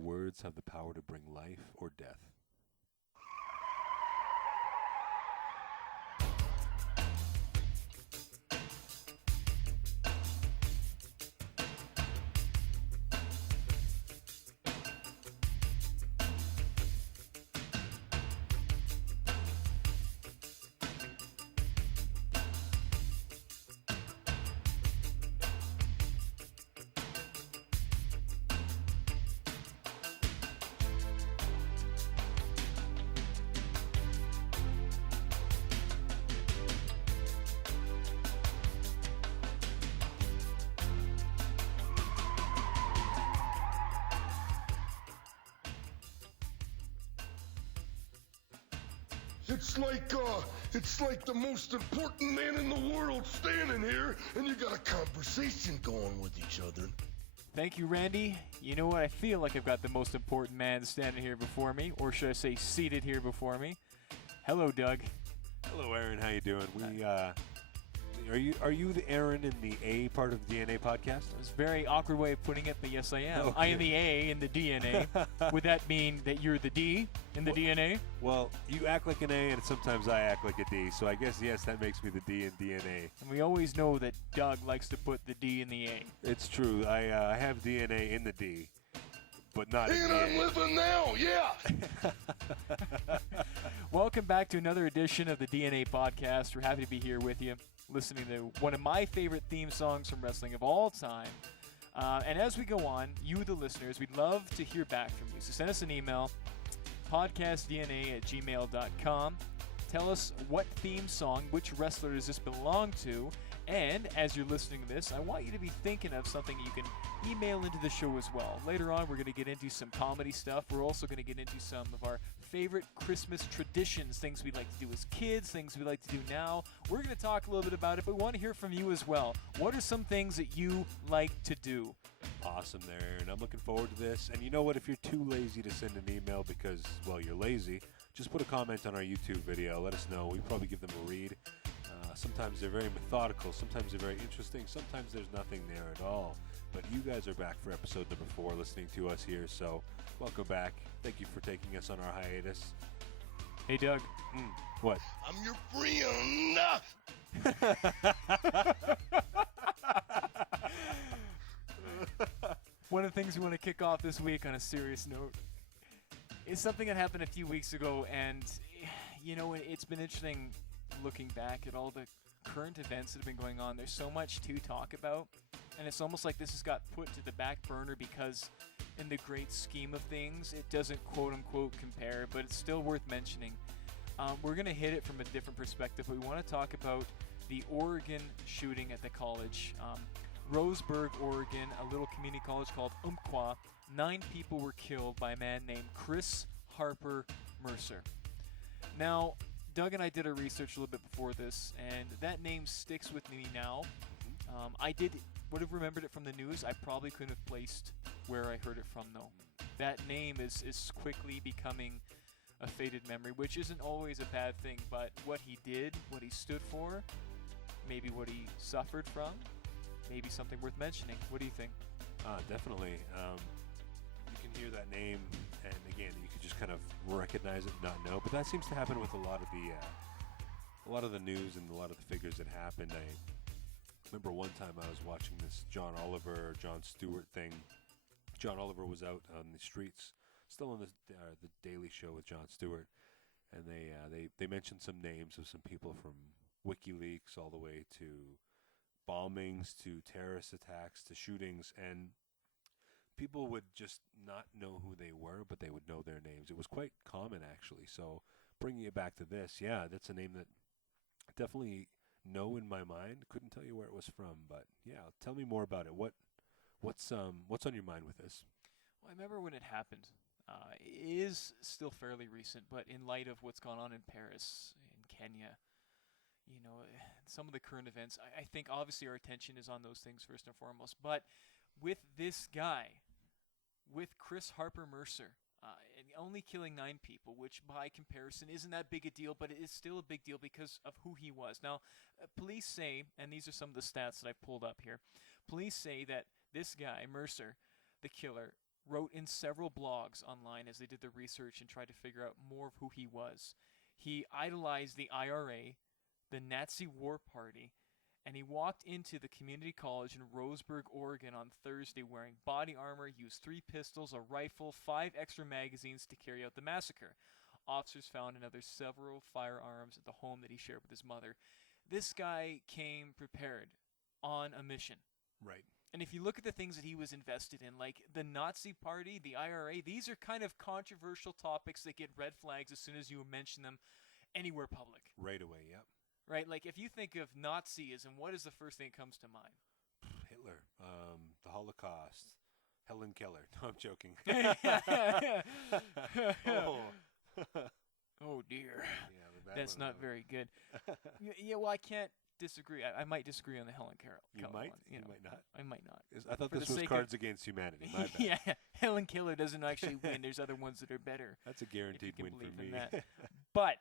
words have the power to bring life or death. It's like the most important man in the world standing here, and you got a conversation going with each other. Thank you, Randy. You know what? I feel like I've got the most important man standing here before me, or should I say seated here before me. Hello, Doug. Hello, Aaron. How you doing? Are you the Aaron in the A part of the DNA podcast? It's a very awkward way of putting it, but yes, I am. Okay. I am the A in the DNA. Would that mean that you're the D in the DNA? Well, you act like an A, and sometimes I act like a D, so I guess, yes, that makes me the D in DNA. And we always know that Doug likes to put the D in the A. It's true. I have DNA in the D, but not in And the I'm A. living now, yeah! Welcome back to another edition of the DNA podcast. We're happy to be here with you, listening to one of my favorite theme songs from wrestling of all time. And as we go on, you, the listeners, we'd love to hear back from you. So send us an email, podcastdna@gmail.com. Tell us what theme song, which wrestler does this belong to, and as you're listening to this, I want you to be thinking of something you can email into the show as well. Later on, we're going to get into some comedy stuff. We're also going to get into some of our favorite Christmas traditions, things we like to do as kids, things we like to do now. We're going to talk a little bit about it, but we want to hear from you as well. What are some things that you like to do? Awesome there, and I'm looking forward to this. And you know what? If you're too lazy to send an email because, well, you're lazy, just put a comment on our YouTube video. Let us know. We probably give them a read. Sometimes they're very methodical. Sometimes they're very interesting. Sometimes there's nothing there at all. But you guys are back for episode number 4 listening to us here, so welcome back. Thank you for taking us on our hiatus. Hey, Doug. What? I'm your friend! One of the things we want to kick off this week on a serious note is something that happened a few weeks ago, and, you know, it's been interesting looking back at all the current events that have been going on. There's so much to talk about, and it's almost like this has got put to the back burner because in the great scheme of things, it doesn't quote-unquote compare, but it's still worth mentioning. We're going to hit it from a different perspective, but we want to talk about the Oregon shooting at the college. Roseburg, Oregon, a little community college called Umpqua. 9 people were killed by a man named Chris Harper Mercer. Now, Doug and I did our research a little bit before this, and that name sticks with me now. I would have remembered it from the news. I probably couldn't have placed where I heard it from, though. That name is quickly becoming a faded memory, which isn't always a bad thing, but what he did, what he stood for, maybe what he suffered from, maybe something worth mentioning. What do you think? Definitely. You can hear that name, and again, you could just kind of recognize it, not know. But that seems to happen with a lot of the news and a lot of the figures that happened. I remember one time I was watching this John Stewart thing. John Oliver was out on the streets, still on the Daily Show with John Stewart, and they mentioned some names of some people from WikiLeaks all the way to bombings, to terrorist attacks, to shootings, and people would just not know who they were, but they would know their names. It was quite common, actually. So bringing it back to this, yeah, that's a name that I definitely know in my mind. Couldn't tell you where it was from, but yeah, tell me more about it. What's on your mind with this? Well, I remember when it happened. It is still fairly recent, but in light of what's gone on in Paris, in Kenya, you know, some of the current events, I think obviously our attention is on those things first and foremost. But with this guy, with Chris Harper Mercer, and only killing 9 people, which by comparison isn't that big a deal, but it is still a big deal because of who he was. Now, police say, and these are some of the stats that I've pulled up here, police say that this guy, Mercer, the killer, wrote in several blogs online as they did the research and tried to figure out more of who he was. He idolized the IRA, the Nazi War Party, and he walked into the community college in Roseburg, Oregon on Thursday wearing body armor, used 3 pistols, a rifle, 5 extra magazines to carry out the massacre. Officers found another several firearms at the home that he shared with his mother. This guy came prepared on a mission. Right. And if you look at the things that he was invested in, like the Nazi Party, the IRA, these are kind of controversial topics that get red flags as soon as you mention them anywhere public. Right away, yep. Right? Like if you think of Nazism, what is the first thing that comes to mind? Hitler, the Holocaust, Helen Keller. No, I'm joking. Oh dear. Yeah, That's not very good. Yeah, well, I can't disagree. I might disagree on the Helen Keller. You Keller might? one, You might not? I might not. I thought For this the was sake Cards Against Humanity. My bad. Yeah, Helen Keller doesn't actually win. There's other ones that are better. That's a guaranteed can win believe for in me. that. But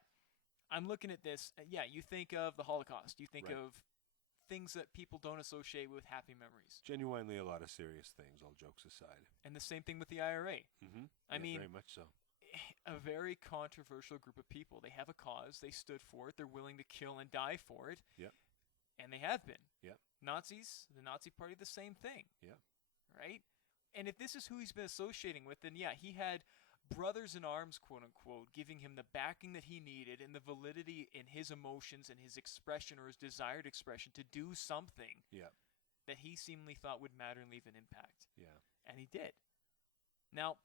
I'm looking at this. Yeah, you think of the Holocaust. You think Right. of things that people don't associate with happy memories. Genuinely a lot of serious things, all jokes aside. And the same thing with the IRA. Mm-hmm. I mean, very much so. A very controversial group of people. They have a cause. They stood for it. They're willing to kill and die for it. Yep. And they have been. Yep. Nazis, the Nazi Party, the same thing. Yep. Right? And if this is who he's been associating with, then yeah, he had brothers in arms, quote unquote, giving him the backing that he needed and the validity in his emotions and his expression or his desired expression to do something Yep. that he seemingly thought would matter and leave an impact. Yeah. And he did. Now,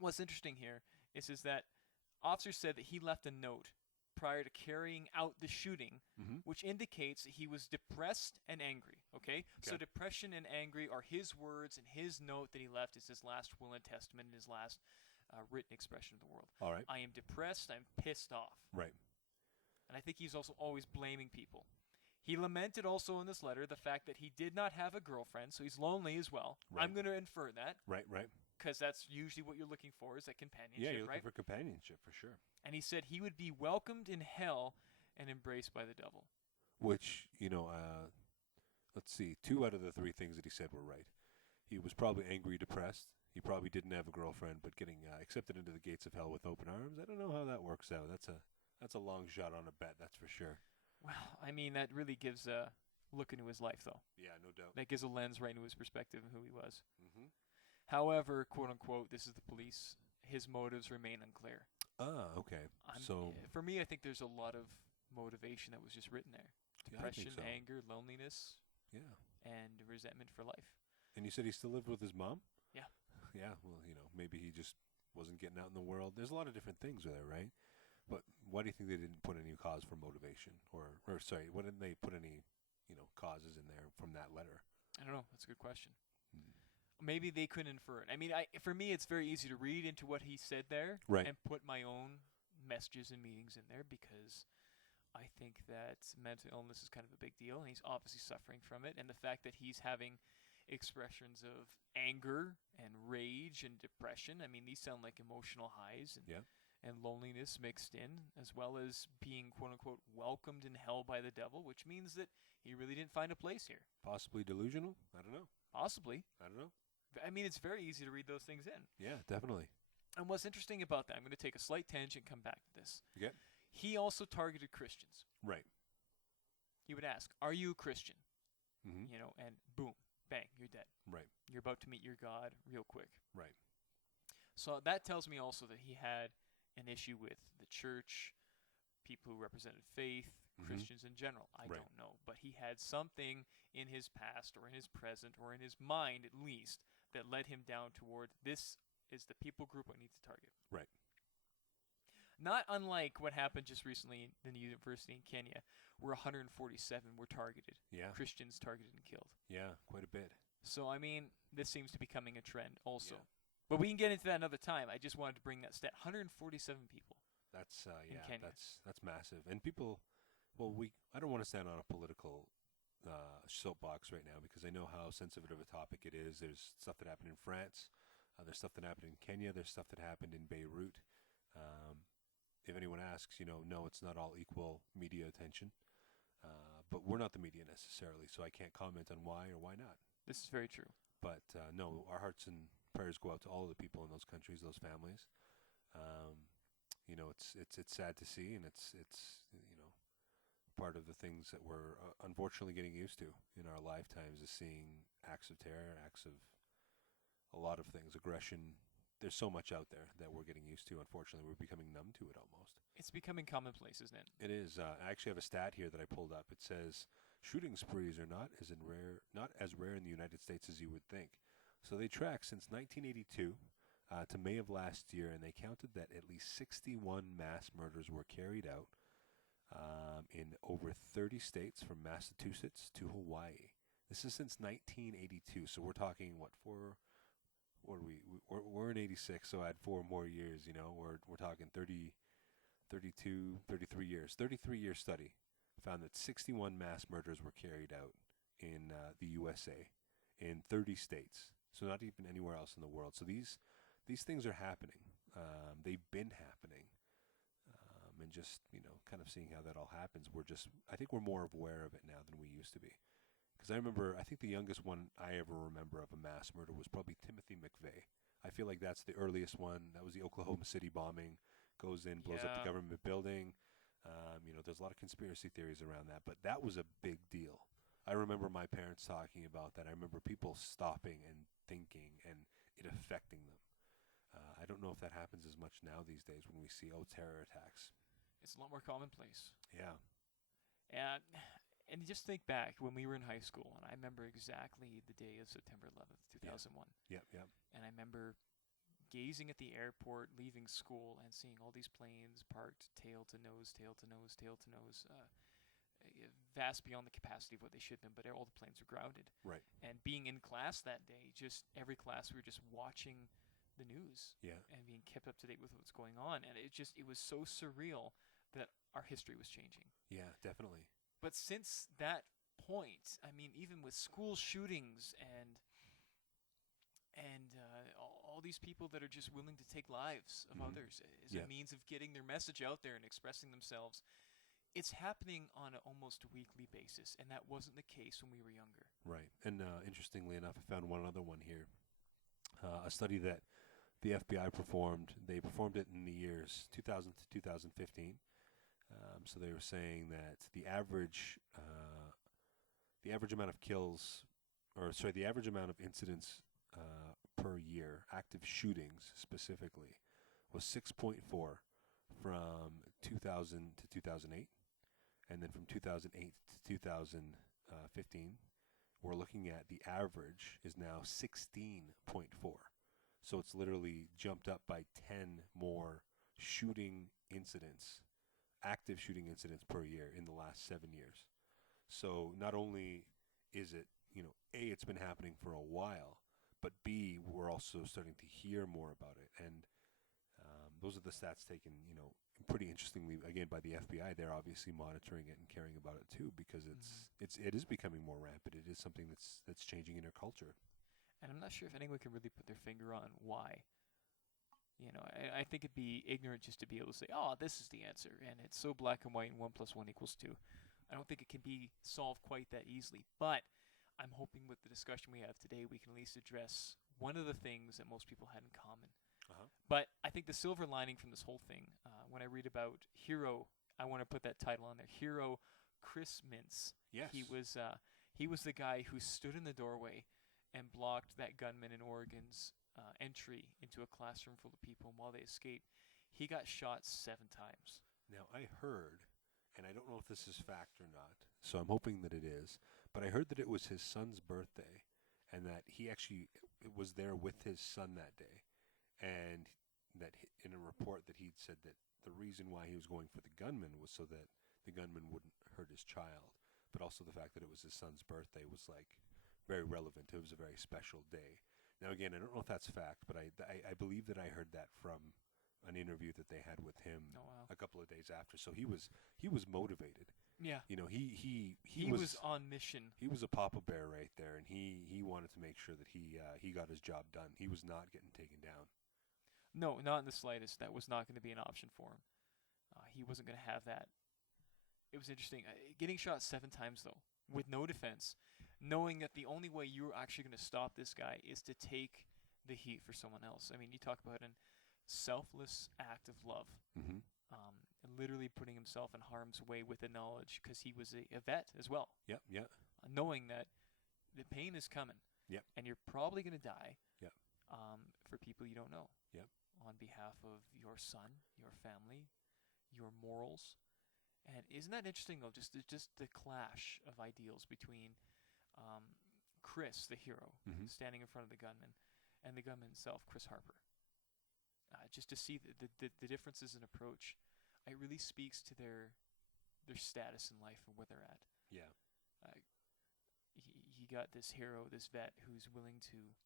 what's interesting here is that officers said that he left a note prior to carrying out the shooting, Mm-hmm. which indicates that he was depressed and angry. Okay? So depression and angry are his words, and his note that he left is his last will and testament and his last written expression of the world. All right. I am depressed. I'm pissed off. Right. And I think he's also always blaming people. He lamented also in this letter the fact that he did not have a girlfriend, so he's lonely as well. Right. I'm going to infer that. Right. Because that's usually what you're looking for is that companionship, Yeah, you're right? looking for companionship for sure. And he said he would be welcomed in hell and embraced by the devil. Which, let's see, 2 out of the 3 things that he said were right. He was probably angry, depressed. He probably didn't have a girlfriend, but getting accepted into the gates of hell with open arms, I don't know how that works out. That's a long shot on a bet, that's for sure. Well, I mean, that really gives a look into his life, though. Yeah, no doubt. That gives a lens right into his perspective of who he was. Mm-hmm. However, quote unquote, this is the police. His motives remain unclear. Ah, okay. For me, I think there's a lot of motivation that was just written there. Yeah, I think Depression, so. anger, loneliness, Yeah. and resentment for life. And you said he still lived with his mom? Yeah. Yeah, well, maybe he just wasn't getting out in the world. There's a lot of different things there, right? But why do you think they didn't put any cause for motivation? Or sorry, why didn't they put any, causes in there from that letter? I don't know. That's a good question. Hmm. Maybe they couldn't infer it. I mean, for me, it's very easy to read into what he said there Right. and put my own messages and meanings in there because I think that mental illness is kind of a big deal, and he's obviously suffering from it. And the fact that he's having expressions of anger and rage and depression, I mean, these sound like emotional highs and loneliness mixed in, as well as being, quote-unquote, welcomed in hell by the devil, which means that he really didn't find a place here. Possibly delusional? I don't know. Possibly. I don't know. I mean, it's very easy to read those things in. Yeah, definitely. And what's interesting about that, I'm going to take a slight tangent and come back to this. Okay. He also targeted Christians. Right. He would ask, are you a Christian? Mm-hmm. And boom, bang, you're dead. Right. You're about to meet your God real quick. Right. So that tells me also that he had an issue with the church, people who represented faith, Christians in general. I Right. don't know. But he had something in his past or in his present or in his mind at least that led him down toward this is the people group I need to target. Right. Not unlike what happened just recently in the university in Kenya, where 147 were targeted. Yeah. Christians targeted and killed. Yeah, quite a bit. So, I mean, this seems to be becoming a trend also. Yeah. But we can get into that another time. I just wanted to bring that stat. 147 people. That's Kenya. that's massive. And people, I don't want to stand on a political soapbox right now because I know how sensitive of a topic it is. There's stuff that happened in France. There's stuff that happened in Kenya. There's stuff that happened in Beirut. If anyone asks, no, it's not all equal media attention. But we're not the media necessarily, so I can't comment on why or why not. This is very true. But no, our hearts and prayers go out to all of the people in those countries, those families. It's sad to see, and it's part of the things that we're unfortunately getting used to in our lifetimes is seeing acts of terror, acts of a lot of things, aggression. There's so much out there that we're getting used to. Unfortunately, we're becoming numb to it almost. It's becoming commonplace, isn't it? It is. I actually have a stat here that I pulled up. It says shooting sprees are not as rare in the United States as you would think. So they track since 1982 to May of last year, and they counted that at least 61 mass murders were carried out in over 30 states, from Massachusetts to Hawaii. This is since 1982. So we're talking we're in 86, so add 4 more years. We're talking 30, 32, 33 years. 33-year study found that 61 mass murders were carried out in the USA in 30 states. So not even anywhere else in the world. So these things are happening. They've been happening. And just, kind of seeing how that all happens, I think we're more aware of it now than we used to be. Because I think the youngest one I ever remember of a mass murder was probably Timothy McVeigh. I feel like that's the earliest one. That was the Oklahoma City bombing. Goes in, blows up the government building. There's a lot of conspiracy theories around that, but that was a big deal. I remember my parents talking about that. I remember people stopping and thinking and it affecting them. I don't know if that happens as much now these days when we see, terror attacks. It's a lot more commonplace. Yeah. And just think back when we were in high school, and I remember exactly the day of September 11th, 2001. Yep. And I remember gazing at the airport, leaving school, and seeing all these planes parked tail to nose, vast beyond the capacity of what they should have been, but all the planes were grounded. Right. And being in class that day, just every class, we were just watching the news. Yeah. And being kept up to date with what's going on. And it was so surreal that our history was changing. Yeah, definitely. But since that point, I mean, even with school shootings and all these people that are just willing to take lives of others as a means of getting their message out there and expressing themselves, it's happening on an almost weekly basis, and that wasn't the case when we were younger. Right. And interestingly enough, I found one other one here. A study that the FBI performed. They performed it in the years 2000 to 2015. So they were saying that the average amount of the average amount of incidents per year, active shootings specifically, was 6.4 from 2000 to 2008, and then from 2008 to 2015, we're looking at the average is now 16.4. So it's literally jumped up by 10 more active shooting incidents per year in the last 7 years. So not only is it, A, it's been happening for a while, but B, we're also starting to hear more about it. And those are the stats taken, pretty interestingly, again, by the FBI. They're obviously monitoring it and caring about it too, because it is becoming more rampant. It is something that's changing in our culture. And I'm not sure if anyone can really put their finger on why. I think it'd be ignorant just to be able to say, oh, this is the answer, and it's so black and white, and 1 + 1 = 2. I don't think it can be solved quite that easily, but I'm hoping with the discussion we have today, we can at least address one of the things that most people had in common. But I think the silver lining from this whole thing, when I read about Hero, I want to put that title on there, Hero Chris Mintz. Yes. He was the guy who stood in the doorway and blocked that gunman in Oregon's entry into a classroom full of people, and while they escaped, he got shot 7 times. Now, I heard, and I don't know if this is fact or not, so I'm hoping that it is, but I heard that it was his son's birthday, and that he actually was there with his son that day, and that in a report that he'd said that the reason why he was going for the gunman was so that the gunman wouldn't hurt his child, but also the fact that it was his son's birthday was very relevant. It was a very special day. Now, again, I don't know if that's fact, but I believe that I heard that from an interview that they had with him a couple of days after. So he was motivated. Yeah. He was on mission. He was a Papa Bear right there, and he wanted to make sure that he got his job done. He was not getting taken down. No, not in the slightest. That was not going to be an option for him. He wasn't going to have that. It was interesting. Getting shot 7 times, though, with no defense, knowing that the only way you're actually going to stop this guy is to take the heat for someone else. I mean, you talk about an selfless act of love, Mm-hmm. and literally putting himself in harm's way with the knowledge, because he was a vet as well, Yep. Yep. knowing that the pain is coming, Yep. and you're probably going to die, Yep. for people you don't know, Yep. on behalf of your son, your family, your morals. And isn't that interesting though? Just the clash of ideals between um, Chris, the hero, Mm-hmm. standing in front of the gunman, and the gunman himself, Chris Harper. Just to see the differences in approach, it really speaks to their status in life and where they're at. Yeah. Uh, you got this hero, this vet, who's willing to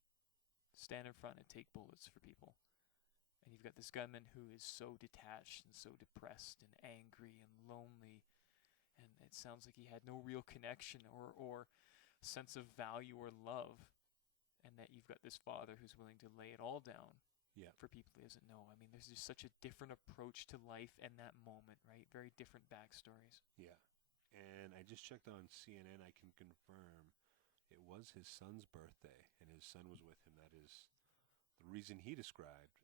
stand in front and take bullets for people. And you've got this gunman who is so detached and so depressed and angry and lonely. And it sounds like he had no real connection or sense of value or love. And that you've got this father who's willing to lay it all down Yeah. for people he doesn't know. I mean, there's just such a different approach to life in that moment, right? Very different backstories. Yeah. And I just checked on CNN. I can confirm it was his son's birthday, and his son was with him. That is the reason he described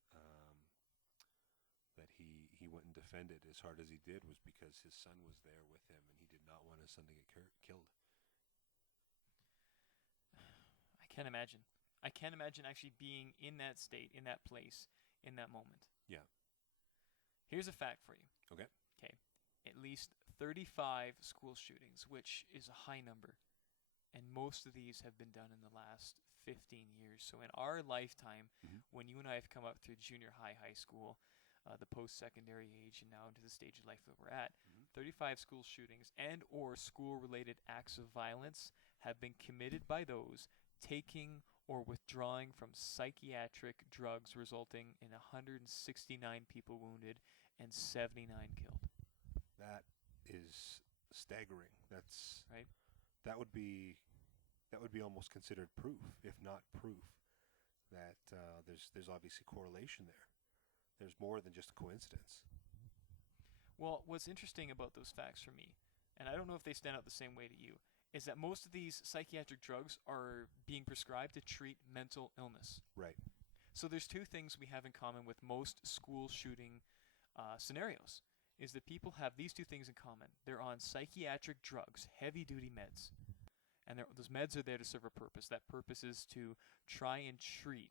that he went and defended as hard as he did was because his son was there with him, and he did not want his son to get killed. I can't imagine. I can't imagine actually being in that state, in that place, in that moment. Yeah. Here's a fact for you. Okay. Okay. At least 35 school shootings, which is a high number. And most of these have been done in the last 15 years. So in our lifetime, Mhm. when you and I have come up through junior high, high school, the post-secondary age, and now into the stage of life that we're at, 35 school shootings and or school-related acts of violence have been committed by those taking or withdrawing from psychiatric drugs, resulting in 169 people wounded and 79 killed. That is staggering. Right? That would be almost considered proof, if not proof, that there's obviously correlation there. There's more than just a coincidence. Well, what's interesting about those facts for me, and I don't know if they stand out the same way to you, is that most of these psychiatric drugs are being prescribed to treat mental illness. Right. So there's two things we have in common with most school shooting scenarios, is that people have these two things in common. They're on psychiatric drugs, heavy-duty meds, and those meds are there to serve a purpose. That purpose is to try and treat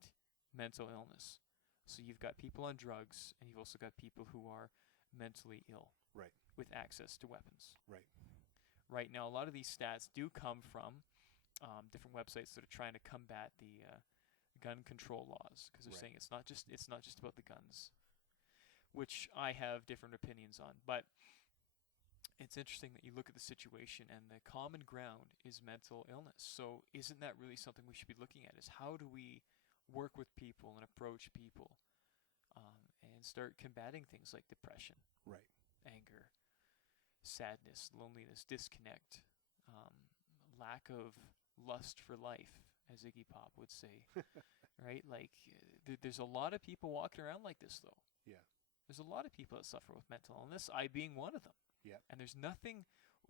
mental illness. So you've got people on drugs, and you've also got people who are mentally ill. Right. With access to weapons. Right. Right now, a lot of these stats do come from different websites that are trying to combat the gun control laws, because they're Right. saying it's not just about the guns, which I have different opinions on. But it's interesting that you look at the situation, and the common ground is mental illness. So isn't that really something we should be looking at? Is how do we work with people and approach people, and start combating things like depression, Right. anger, sadness, loneliness, disconnect, lack of lust for life, as Iggy Pop would say, right? Like, there's a lot of people walking around like this, though. Yeah. There's a lot of people that suffer with mental illness, I being one of them. Yeah. And there's nothing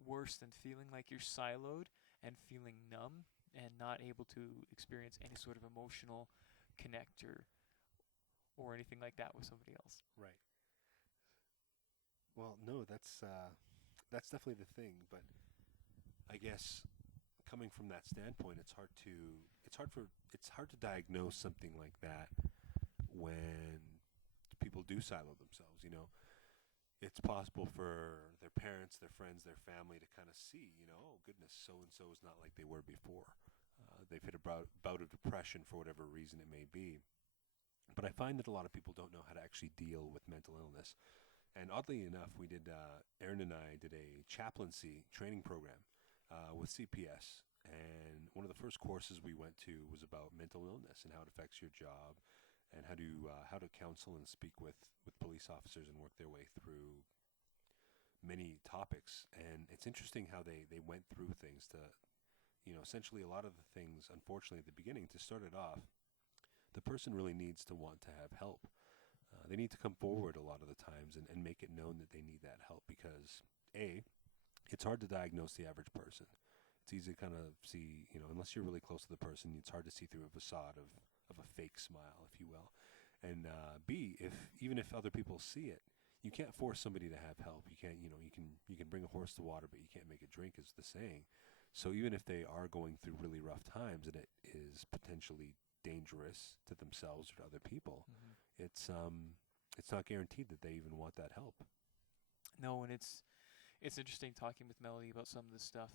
worse than feeling like you're siloed and feeling numb and not able to experience any sort of emotional connect or anything like that with somebody else. Right. Well, no, that's definitely the thing. But I guess coming from that standpoint, it's hard to diagnose something like that when people do silo themselves. You know, it's possible for their parents, their friends, their family to kind of see, oh goodness, so and so is not like they were before. They've hit a bout of depression for whatever reason it may be. But I find that a lot of people don't know how to actually deal with mental illness. And oddly enough, Aaron and I did a chaplaincy training program with CPS. And one of the first courses we went to was about mental illness and how it affects your job, and how to counsel and speak with police officers and work their way through many topics. And it's interesting how they went through things to, essentially a lot of the things, unfortunately, at the beginning, to start it off, the person really needs to want to have help. They need to come forward a lot of the times and make it known that they need that help, because it's hard to diagnose the average person. It's easy to kind of see, unless you're really close to the person, it's hard to see through a facade of a fake smile, if you will. And B, even if other people see it, you can't force somebody to have help. You can't, you can bring a horse to water, but you can't make it drink, is the saying. So even if they are going through really rough times and it is potentially dangerous to themselves or to other people, it's not guaranteed that they even want that help. No, and it's interesting talking with Melody about some of this stuff.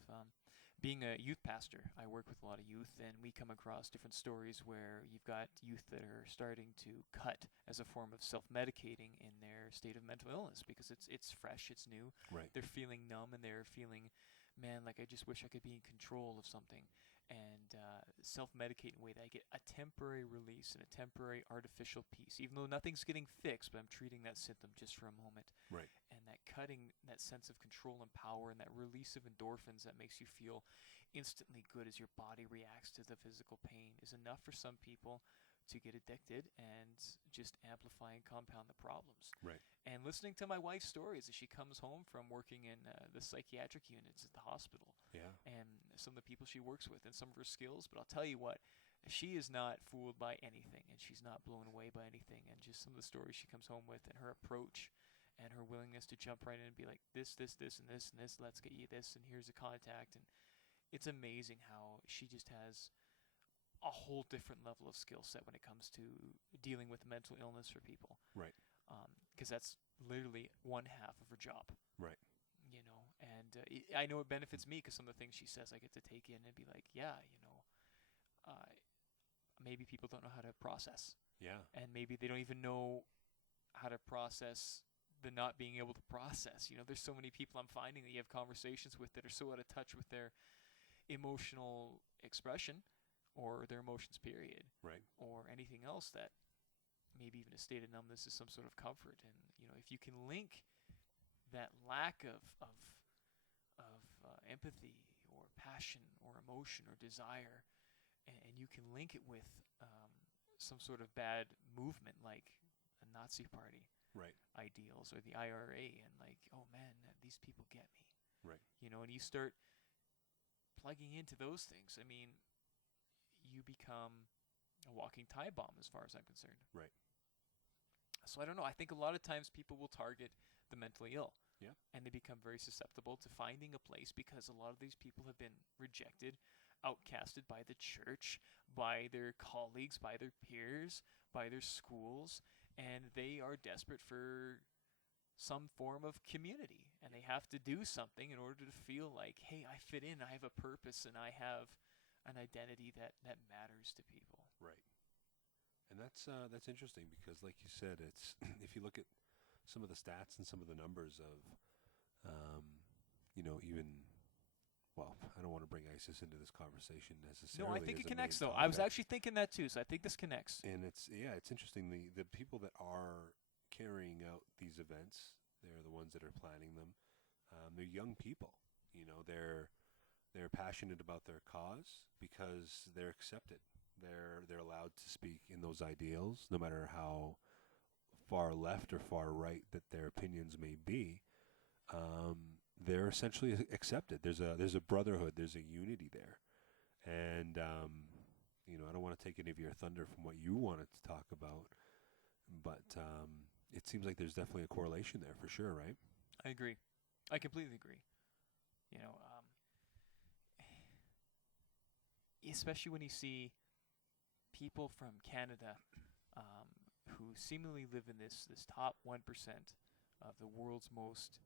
Being a youth pastor, I work with a lot of youth, and we come across different stories where you've got youth that are starting to cut as a form of self-medicating in their state of mental illness because it's fresh, it's new. Right. They're feeling numb, and they're feeling, man, like I just wish I could be in control of something. And self-medicate in a way that I get a temporary release and a temporary artificial peace, even though nothing's getting fixed, but I'm treating that symptom just for a moment. Right. And that cutting, that sense of control and power, and that release of endorphins that makes you feel instantly good as your body reacts to the physical pain is enough for some people to get addicted and just amplify and compound the problems. Right. And listening to my wife's stories as she comes home from working in the psychiatric units at the hospital, Yeah. and some of the people she works with and some of her skills, but I'll tell you what, she is not fooled by anything, and she's not blown away by anything, and just some of the stories she comes home with and her approach and her willingness to jump right in and be like, this, and this, and this, let's get you this, and here's a contact, and it's amazing how she just has a whole different level of skill set when it comes to dealing with mental illness for people. Right. Because that's literally one half of her job. Right. And I know it benefits me because some of the things she says I get to take in and be like, yeah, maybe people don't know how to process. Yeah. And maybe they don't even know how to process the not being able to process. There's so many people I'm finding that you have conversations with that are so out of touch with their emotional expression or their emotions, period. Right. Or anything else that maybe even a state of numbness is some sort of comfort. And, if you can link that lack of empathy or passion or emotion or desire, and you can link it with some sort of bad movement like a Nazi party Right. ideals or the IRA, and like, oh man, these people get me. Right. And you start plugging into those things. I mean, you become a walking time bomb as far as I'm concerned. Right. So I don't know. I think a lot of times people will target the mentally ill. Yeah. And they become very susceptible to finding a place because a lot of these people have been rejected, outcasted by the church, by their colleagues, by their peers, by their schools, and they are desperate for some form of community. And they have to do something in order to feel like, hey, I fit in, I have a purpose, and I have an identity that matters to people. Right. And that's interesting because, like you said, it's if you look at some of the stats and some of the numbers of, even, well, I don't want to bring ISIS into this conversation necessarily. No, I think as it a connects, main though. I was topic. actually thinking that, too, so I think this connects. And it's interesting. The people that are carrying out these events, they're the ones that are planning them. They're young people. They're passionate about their cause because they're accepted. They're allowed to speak in those ideals, no matter how far left or far right that their opinions may be. They're essentially accepted. There's a brotherhood. There's a unity there, and I don't want to take any of your thunder from what you wanted to talk about, but it seems like there's definitely a correlation there for sure, right? I agree. I completely agree. Especially when you see people from Canada who seemingly live in this top 1% of the world's most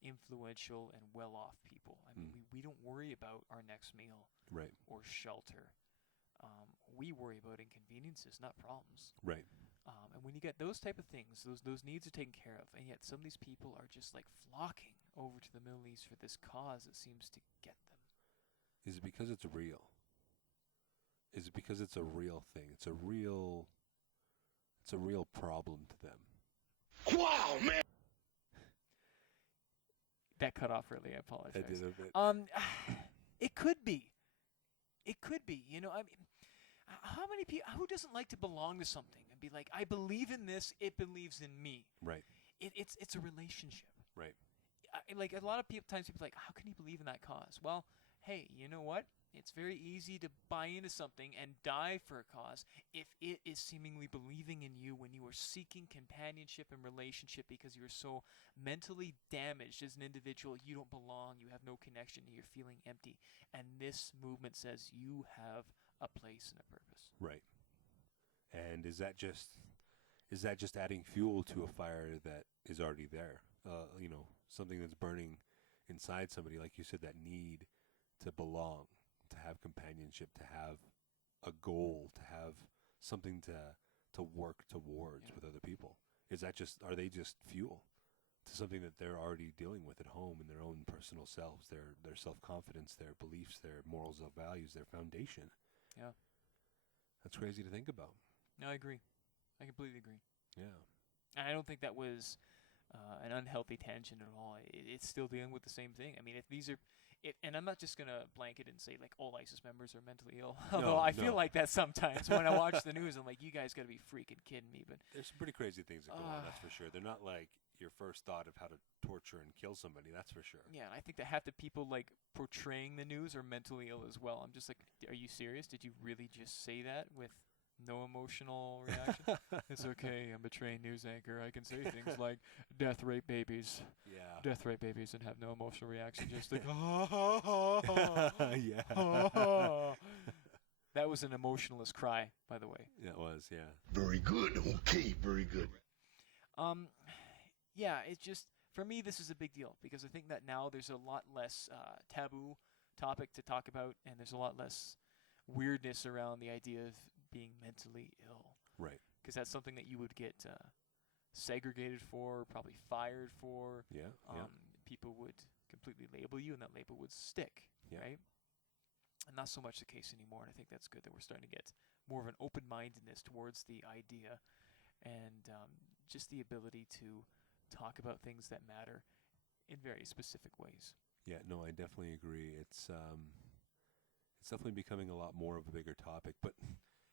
influential and well-off people. I mean, we don't worry about our next meal Right. or shelter. We worry about inconveniences, not problems. Right. And when you get those type of things, those needs are taken care of, and yet some of these people are just like flocking over to the Middle East for this cause that seems to get them. Is it because it's real? Is it because it's a real thing? It's a real problem to them. Wow, man! That cut off early. I apologize. I did a bit. It could be. It could be. I mean, how many people? Who doesn't like to belong to something and be like, I believe in this. It believes in me. Right. It's a relationship. Right. Like a lot of times people are like, how can you believe in that cause? Well, hey, you know what? It's very easy to buy into something and die for a cause if it is seemingly believing in you when you are seeking companionship and relationship because you are so mentally damaged as an individual. You don't belong. You have no connection. You're feeling empty. And this movement says you have a place and a purpose. Right. And is that just adding fuel to a fire that is already there? Something that's burning inside somebody, like you said, that need to belong, to have companionship, to have a goal, to have something to work towards with other people. Are they just fuel to something that they're already dealing with at home in their own personal selves, their self-confidence, their beliefs, their morals, their values, their foundation? Yeah. That's crazy to think about. No, I agree. I completely agree. Yeah. And I don't think that was an unhealthy tangent at all. It's still dealing with the same thing. I mean, if these are, and I'm not just gonna blanket and say like all ISIS members are mentally ill. Although I feel like that sometimes when I watch the news. I'm like, you guys gotta be freaking kidding me. But there's some pretty crazy things that go on. That's for sure. They're not like your first thought of how to torture and kill somebody. That's for sure. Yeah, and I think that half the people like portraying the news are mentally ill as well. I'm just like, are you serious? Did you really just say that with no emotional reaction? It's okay, I'm a trained news anchor. I can say things like death rate babies. Yeah. Death rate babies and have no emotional reaction. Just like, yeah. That was an emotionless cry, by the way. That was, yeah. Very good. Okay, very good. Yeah, it's just, for me, this is a big deal because I think that now there's a lot less taboo topic to talk about, and there's a lot less weirdness around the idea of being mentally ill. Right. Because that's something that you would get segregated for, probably fired for. Yeah. People would completely label you, and that label would stick, right? And not so much the case anymore, and I think that's good that we're starting to get more of an open-mindedness towards the idea and just the ability to talk about things that matter in very specific ways. Yeah, no, I definitely agree. It's definitely becoming a lot more of a bigger topic, but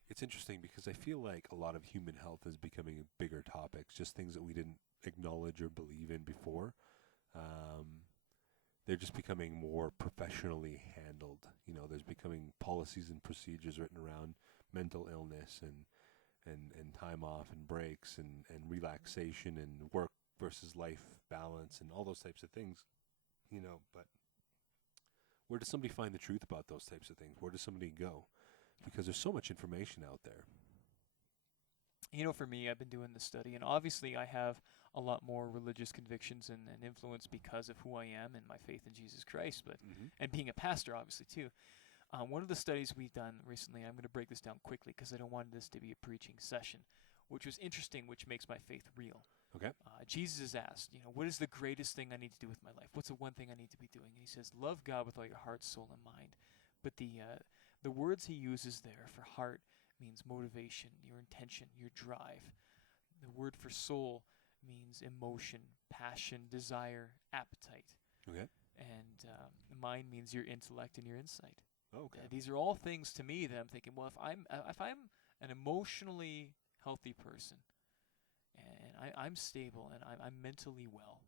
it's interesting because I feel like a lot of human health is becoming bigger topics, just things that we didn't acknowledge or believe in before. They're just becoming more professionally handled. There's becoming policies and procedures written around mental illness and time off and breaks and relaxation and work versus life balance and all those types of things, but where does somebody find the truth about those types of things? Where does somebody go? Because there's so much information out there. For me, I've been doing this study, and obviously I have a lot more religious convictions and influence because of who I am and my faith in Jesus Christ, but and being a pastor, obviously, too. One of the studies we've done recently, I'm going to break this down quickly because I don't want this to be a preaching session, which was interesting, which makes my faith real. Okay. Jesus is asked, what is the greatest thing I need to do with my life? What's the one thing I need to be doing? And he says, love God with all your heart, soul, and mind. But the words he uses there for heart means motivation, your intention, your drive. The word for soul means emotion, passion, desire, appetite. Okay. And mind means your intellect and your insight. Okay. These are all things to me that I'm thinking, well, if I'm an emotionally healthy person, and I'm stable and I'm mentally well,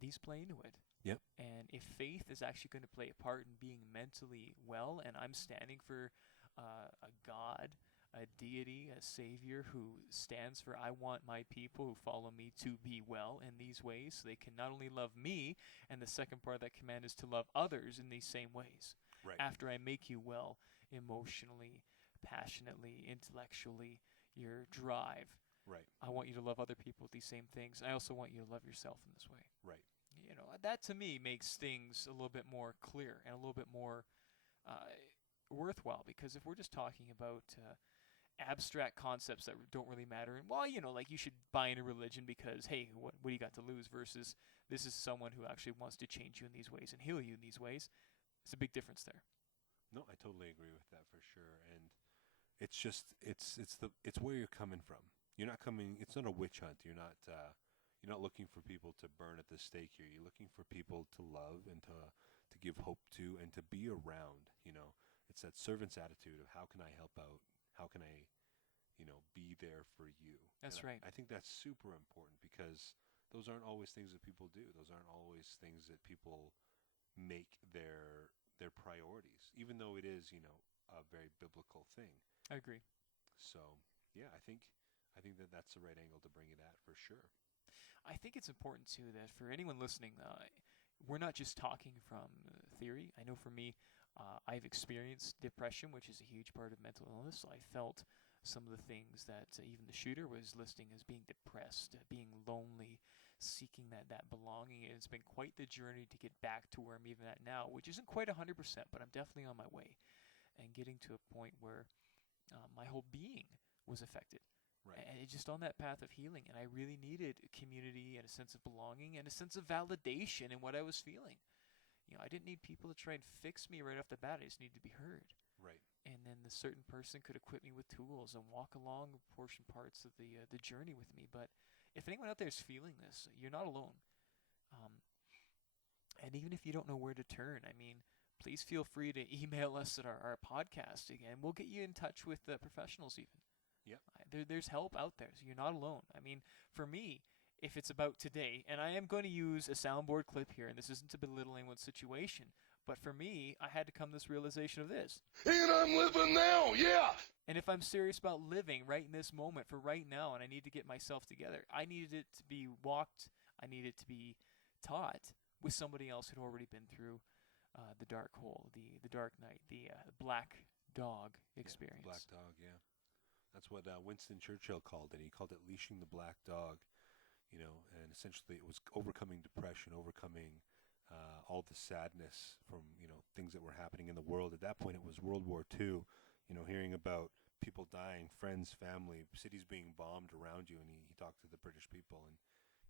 these play into it. Yep. And if faith is actually going to play a part in being mentally well, and I'm standing for a God, a deity, a savior who stands for I want my people who follow me to be well in these ways, so they can not only love me, and the second part of that command is to love others in these same ways. Right. After I make you well emotionally, passionately, intellectually, your drive. Right. I want you to love other people with these same things. I also want you to love yourself in this way. Right. That to me makes things a little bit more clear and a little bit more worthwhile, because if we're just talking about abstract concepts that don't really matter, and like you should buy into religion because, hey, what do you got to lose, versus this is someone who actually wants to change you in these ways and heal you in these ways, it's a big difference there. No, I totally agree with that for sure. And it's just it's where you're coming from. You're not coming. It's not a witch hunt. You're not looking for people to burn at the stake here. You're looking for people to love and to give hope to and to be around. It's that servant's attitude of how can I help out? How can I, be there for you? That's right. I think that's super important because those aren't always things that people do. Those aren't always things that people make their their priorities, even though it is, a very biblical thing. I agree. So, yeah, I think that that's the right angle to bring it at for sure. I think it's important too that for anyone listening, we're not just talking from theory. I know for me, I've experienced depression, which is a huge part of mental illness. I felt some of the things that even the shooter was listing as being depressed, being lonely, seeking that belonging. And it's been quite the journey to get back to where I'm even at now, which isn't quite 100%, but I'm definitely on my way and getting to a point where my whole being was affected. Right. And it's just on that path of healing. And I really needed a community and a sense of belonging and a sense of validation in what I was feeling. I didn't need people to try and fix me right off the bat. I just needed to be heard. Right. And then the certain person could equip me with tools and walk along portion parts of the journey with me. But if anyone out there is feeling this, you're not alone. And even if you don't know where to turn, I mean, please feel free to email us at our podcast again. We'll get you in touch with professionals even. Yep. There's help out there, so you're not alone. I mean, for me, if it's about today, and I am going to use a soundboard clip here, and this isn't to belittle anyone's situation, but for me, I had to come to this realization of this. And I'm living now, yeah! And if I'm serious about living right in this moment, for right now, and I need to get myself together, I needed it to be walked, I needed to be taught with somebody else who'd already been through the dark hole, the dark night, the black dog experience. Yeah, black dog, yeah. That's what Winston Churchill called it. He called it leashing the black dog, and essentially it was overcoming depression, overcoming all the sadness from, things that were happening in the world. At that point, it was World War II, hearing about people dying, friends, family, cities being bombed around you. And he talked to the British people, and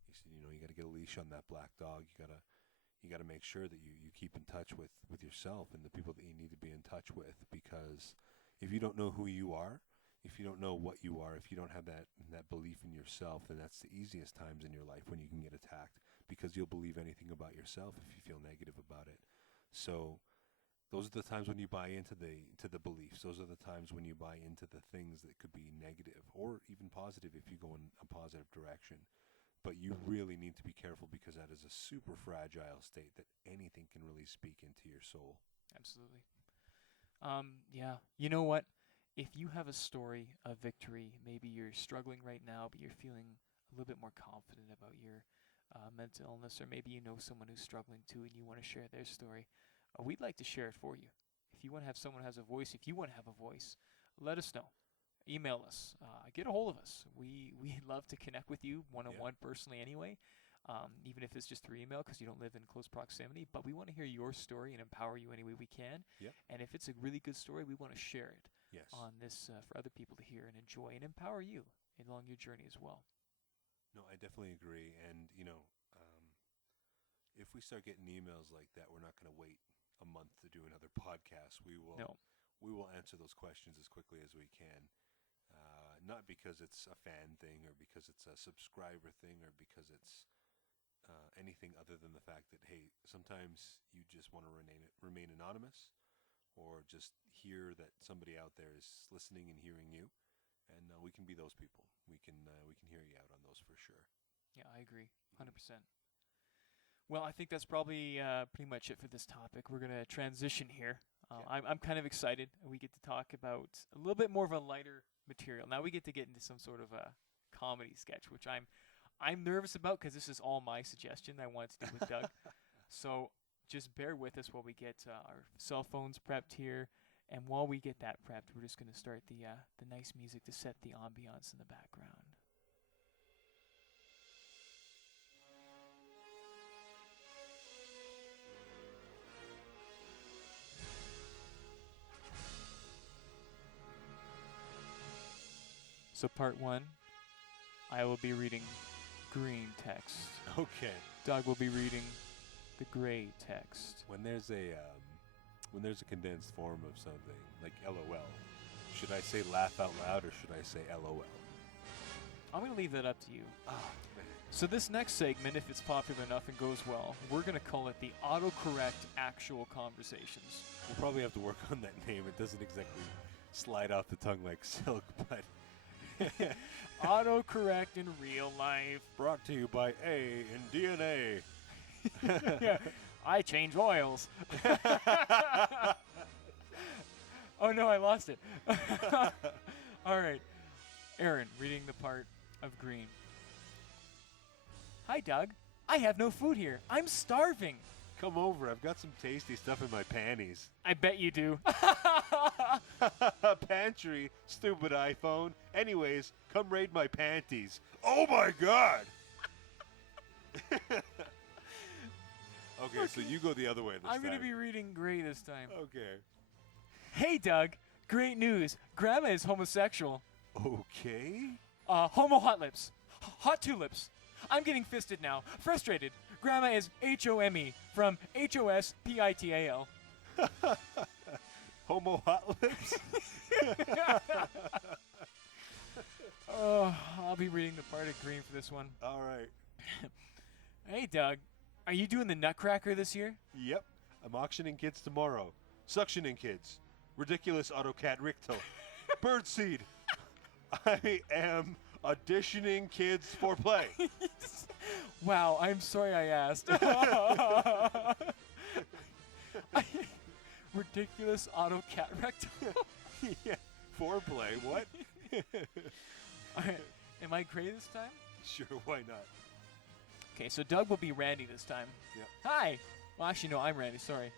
he said, you got to get a leash on that black dog. You got to make sure that you keep in touch with yourself and the people that you need to be in touch with, because if you don't know who you are, if you don't know what you are, if you don't have that belief in yourself, then that's the easiest times in your life when you can get attacked, because you'll believe anything about yourself if you feel negative about it. So those are the times when you buy into the beliefs. Those are the times when you buy into the things that could be negative or even positive if you go in a positive direction. But you really need to be careful, because that is a super fragile state that anything can really speak into your soul. Absolutely. Yeah. You know what? If you have a story of victory, maybe you're struggling right now, but you're feeling a little bit more confident about your mental illness, or maybe you know someone who's struggling too and you want to share their story, we'd like to share it for you. If you want to have someone who has a voice, if you want to have a voice, let us know. Email us. Get a hold of us. We love to connect with you one-on-one personally anyway, even if it's just through email because you don't live in close proximity. But we want to hear your story and empower you any way we can. Yep. And if it's a really good story, we want to share it on this for other people to hear and enjoy and empower you along your journey as well. No, I definitely agree. And, if we start getting emails like that, we're not going to wait a month to do another podcast. We will answer those questions as quickly as we can. Not because it's a fan thing or because it's a subscriber thing or because it's anything other than the fact that, hey, sometimes you just want to remain anonymous, or just hear that somebody out there is listening and hearing you, and we can be those people. We can hear you out on those for sure. Yeah, I agree, 100%. Well, I think that's probably pretty much it for this topic. We're gonna transition here. I'm kind of excited. We get to talk about a little bit more of a lighter material. Now we get to get into some sort of a comedy sketch, which I'm nervous about because this is all my suggestion. I wanted to do with Doug. So just bear with us while we get our cell phones prepped here. And while we get that prepped, we're just going to start the nice music to set the ambiance in the background. So part 1, I will be reading green text. Okay. Doug will be reading the gray text. When there's a condensed form of something, like LOL, should I say laugh out loud or should I say LOL? I'm going to leave that up to you. Oh, man. So this next segment, if it's popular enough and goes well, we're going to call it the autocorrect actual conversations. We'll probably have to work on that name. It doesn't exactly slide off the tongue like silk, but... Autocorrect in real life. Brought to you by A in DNA. Yeah. I change oils. Oh no, I lost it. All right. Aaron, reading the part of Green. Hi, Doug. I have no food here. I'm starving. Come over. I've got some tasty stuff in my panties. I bet you do. Pantry, stupid iPhone. Anyways, come raid my panties. Oh my god! Okay, so you go the other way this time. I'm going to be reading Gray this time. Okay. Hey, Doug. Great news. Grandma is homosexual. Okay? Homo hot lips. Hot tulips. I'm getting fisted now. Frustrated. Grandma is HOME from HOSPITAL. Homo hot lips? Oh, I'll be reading the part of Green for this one. All right. Hey, Doug. Are you doing the Nutcracker this year? Yep. I'm auctioning kids tomorrow. Suctioning kids. Ridiculous AutoCAD Ricto. Birdseed. I am auditioning kids for play. Wow, I'm sorry I asked. Ridiculous AutoCAD rectal. Yeah. Foreplay. What? Am I Gray this time? Sure, why not? Okay, so Doug will be Randy this time. Yep. Hi. Well, actually, no, I'm Randy. Sorry.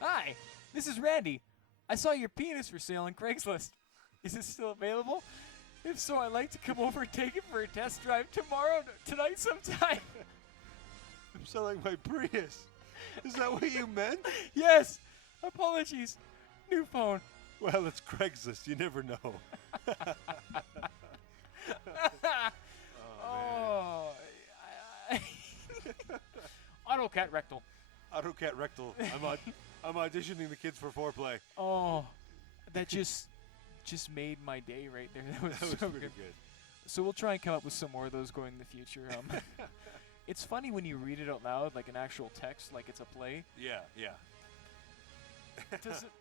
Hi. This is Randy. I saw your penis for sale on Craigslist. Is it still available? If so, I'd like to come over and take it for a test drive tonight sometime. I'm selling my Prius. Is that what you meant? Yes. Apologies. New phone. Well, it's Craigslist. You never know. Oh. AutoCAD rectal. AutoCAD Rectal. I'm auditioning the kids for foreplay. Oh, that just made my day right there. That was so pretty good. So we'll try and come up with some more of those going in the future. It's funny when you read it out loud, like an actual text, like it's a play. Yeah, yeah. It doesn't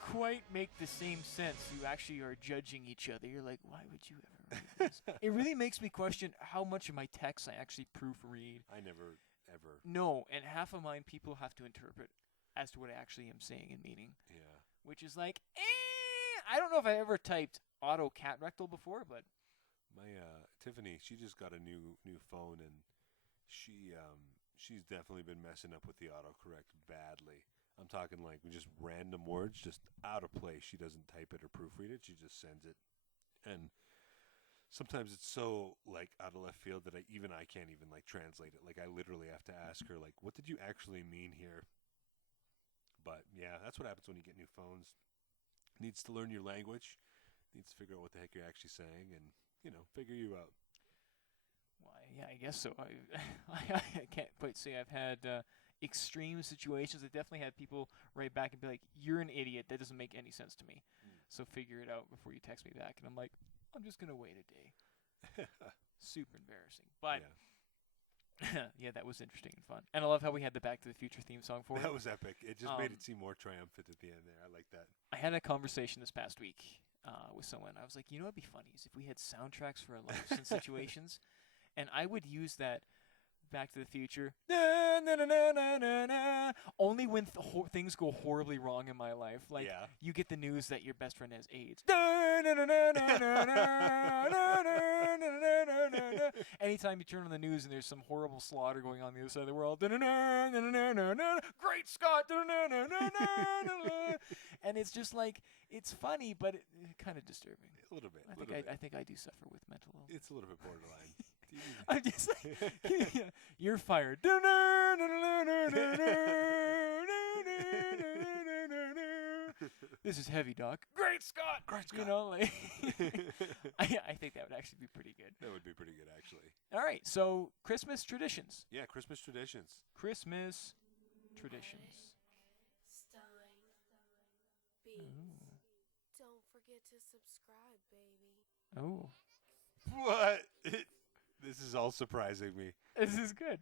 quite make the same sense. You actually are judging each other. You're like, why would you ever read this? It really makes me question how much of my text I actually proofread. I never, ever. No, and half of mine people have to interpret as to what I actually am saying and meaning. Yeah. Which is like, I don't know if I ever typed AutoCAD rectal before, but My Tiffany, she just got a new phone, and she's definitely been messing up with the autocorrect badly. I'm talking like just random words, just out of place. She doesn't type it or proofread it. She just sends it, and sometimes it's so like out of left field that I can't even like translate it. Like I literally have to ask her like, what did you actually mean here? But yeah, that's what happens when you get new phones. Needs to learn your language. Needs to figure out what the heck you're actually saying, and figure you out. why, yeah, I guess so. I can't quite say I've had extreme situations. I definitely had people write back and be like, "You're an idiot. That doesn't make any sense to me. So figure it out before you text me back." And I'm like, "I'm just gonna wait a day." Super embarrassing, but. Yeah. Yeah, that was interesting and fun. And I love how we had the Back to the Future theme song for it. That was epic. It just made it seem more triumphant at the end there. I like that. I had a conversation this past week with someone. I was like, you know what'd be funny is if we had soundtracks for our lives and situations, and I would use that Back to the Future only when things go horribly wrong in my life. Like, Yeah. you get the news that your best friend has AIDS. Anytime you turn on the news and there's some horrible slaughter going on the other side of the world. Great Scott! And it's just like, it's funny, but kind of disturbing. A little bit. I think I do suffer with mental illness. It's a little bit borderline. I'm just like, you're fired. This is heavy, Doc. Great Scott! Great Scott. You know, like, I think that would actually be pretty good. That would be pretty good, actually. All right, so Christmas traditions. Yeah, Christmas traditions. Christmas traditions. Don't forget to subscribe, baby. Oh, What? This is all surprising me. this is good.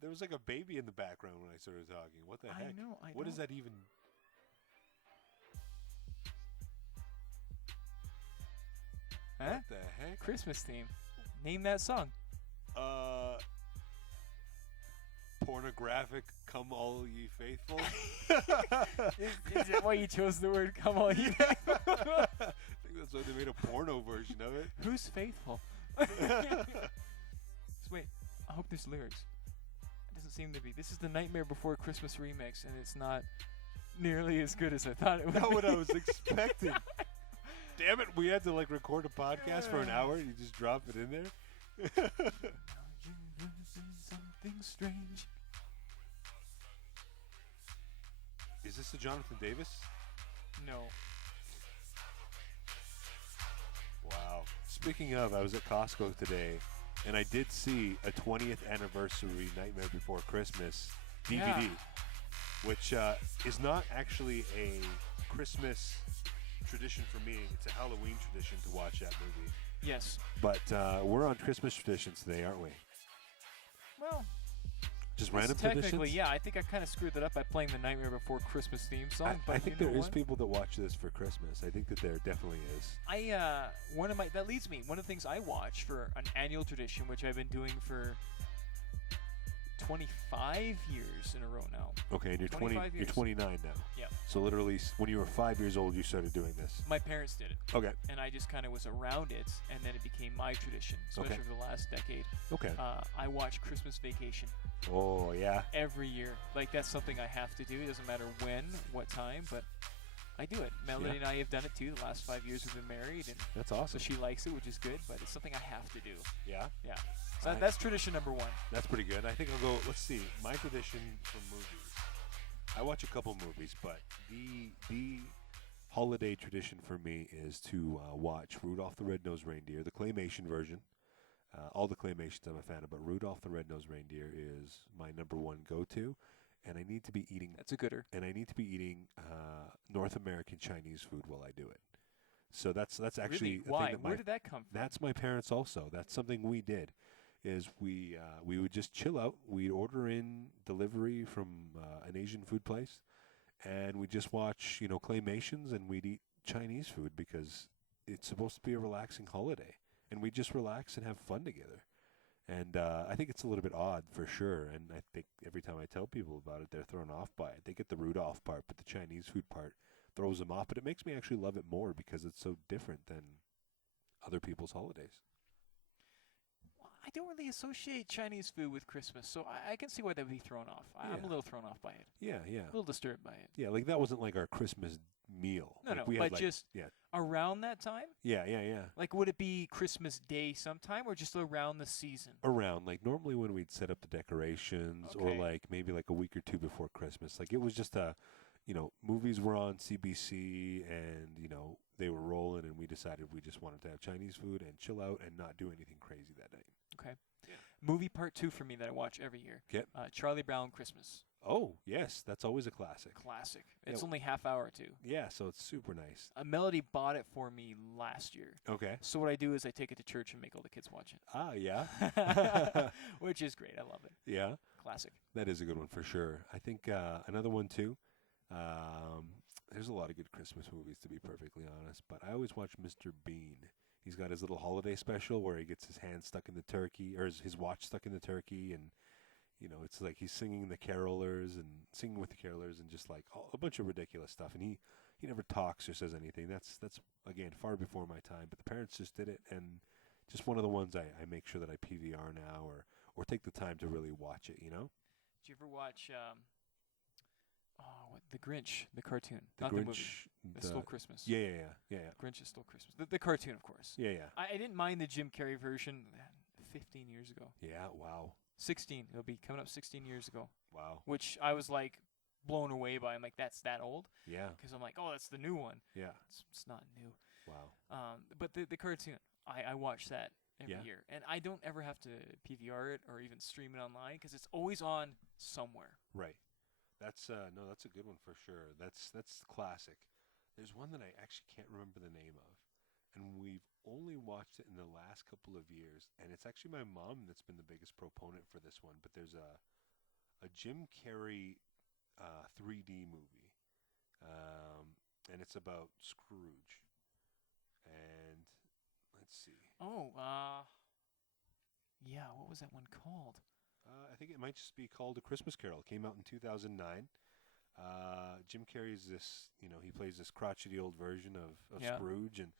There was like a baby in the background when I started talking. What the heck? I know. What is that even? Huh? What the heck? Christmas theme. Name that song. pornographic "Come All Ye Faithful." Is that why you chose the word "come all you"? I think that's why they made a porno version of it. Who's faithful? Wait, I hope there's lyrics. It doesn't seem to be. This is the Nightmare Before Christmas remix, and it's not nearly as good as I thought it would. Not be. what I was expecting. Damn it, we had to like record a podcast for an hour. You just drop it in there. Something strange. Is this a Jonathan Davis? No. Wow. Speaking of, I was at Costco today, and I did see a 20th anniversary Nightmare Before Christmas DVD, Yeah. which is not actually a Christmas tradition for me. It's a Halloween tradition to watch that movie. Yes. But we're on Christmas traditions today, aren't we? Well, Just this random technically, traditions? yeah. I think I kind of screwed that up by playing the Nightmare Before Christmas theme song. But I think you know there is what? people that watch this for Christmas. I think that there definitely is. That leads me. One of the things I watch for an annual tradition, which I've been doing for 25 years in a row now. Okay, and you're 25 you're years. 29 now. Yeah. So literally, when you were 5 years old, you started doing this. My parents did it, Okay. and I just kind of was around it, and then it became my tradition, especially Okay. for the last decade. Okay. I watch Christmas Vacation Oh yeah. every year. Like, that's something I have to do. It doesn't matter when, what time, but I do it. Melody Yeah. and I have done it too. The last 5 years we've been married, and That's so awesome. she likes it, which is good, but it's something I have to do. Yeah. Yeah. So I- that's tradition number one. That's pretty good. I think I'll go. Let's see. My tradition for movies. I watch a couple movies, but the holiday tradition for me is to watch Rudolph the Red-Nosed Reindeer, the claymation version. All the claymations I'm a fan of, but Rudolph the Red-Nosed Reindeer is my number one go-to, and I need to be eating. That's a gooder. And I need to be eating North American Chinese food while I do it. So that's actually Really? a Why? thing that Where did that come from? that's my parents also. That's something we did. Is we would just chill out. We'd order in delivery from an Asian food place, and we'd just watch claymations, and we'd eat Chinese food because it's supposed to be a relaxing holiday, and we just relax and have fun together. And I think it's a little bit odd for sure. And I think every time I tell people about it, they're thrown off by it. They get the Rudolph part, but the Chinese food part throws them off. But it makes me actually love it more because it's so different than other people's holidays. I don't really associate Chinese food with Christmas, so I can see why that would be thrown off. I'm Yeah. a little thrown off by it. Yeah, yeah. A little disturbed by it. Yeah, like that wasn't like our Christmas meal. No, Like, no, we but had, like, just yeah, around that time? yeah. Like, would it be Christmas Day sometime, or just around the season? Around like normally when we'd set up the decorations, or Okay. like maybe like a week or two before Christmas. Like it was just movies were on CBC, and they were rolling, and we decided we just wanted to have Chinese food and chill out and not do anything crazy that night. Okay. Movie part 2 for me that I watch every year. Yep. Charlie Brown Christmas. Oh yes, that's always a classic. Classic. Yeah. It's only half hour too. Yeah, so it's super nice. Melody bought it for me last year. Okay. So what I do is I take it to church and make all the kids watch Ah, yeah. it. Which is great. I love it. Yeah. Classic. That is a good one for sure. I think another one too. There's a lot of good Christmas movies, to be perfectly honest, but I always watch Mr. Bean. He's got his little holiday special where he gets his hand stuck in the turkey, or his watch stuck in the turkey, and it's like he's singing the carolers and singing with the carolers, and just like a bunch of ridiculous stuff. And he never talks or says anything. That's again far before my time. But the parents just did it, and just one of the ones I make sure that I PVR now, or take the time to really watch it. Did you ever watch The Grinch, the cartoon? The Not Grinch, the movie. It's Stole Christmas. Yeah. Grinch is Stole Christmas. The cartoon, of course. Yeah. I didn't mind the Jim Carrey version 15 years ago. Yeah. Wow. 16. It'll be coming up 16 years ago. Wow. Which I was like blown away by. I'm like, that's that old? Yeah. Because I'm like, oh, that's the new one. Yeah. It's not new. Wow. But the cartoon, I watch that every Yeah. year. And I don't ever have to PVR it or even stream it online because it's always on somewhere. Right. That's that's a good one for sure. That's classic. There's one that I actually can't remember the name of, and we've only watched it in the last couple of years, and it's actually my mom that's been the biggest proponent for this one. But there's a Jim Carrey 3D movie, and it's about Scrooge. And let's see. Oh, yeah. What was that one called? I think it might just be called A Christmas Carol. It came out in 2009. Jim Carrey's this, he plays this crotchety old version of Yeah. Scrooge, and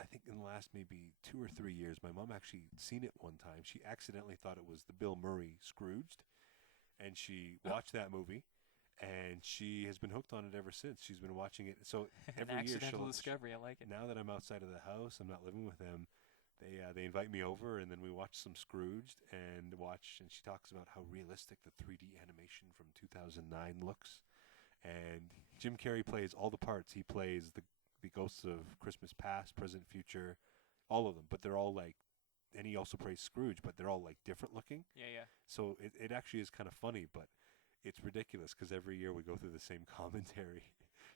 I think in the last maybe 2 or 3 years, my mom actually seen it one time. She accidentally thought it was the Bill Murray Scrooged, and she watched that movie, and she has been hooked on it ever since. She's been watching it. So An every year, accidental discovery. I like it. now that I'm outside of the house, I'm not living with them. They invite me over, and then we watch some Scrooged and she talks about how realistic the 3D animation from 2009 looks. And Jim Carrey plays all the parts. He plays the ghosts of Christmas past, present, future, all of them. But they're all like, and he also plays Scrooge, but they're all like different looking. Yeah. So it actually is kind of funny, but it's ridiculous because every year we go through the same commentary.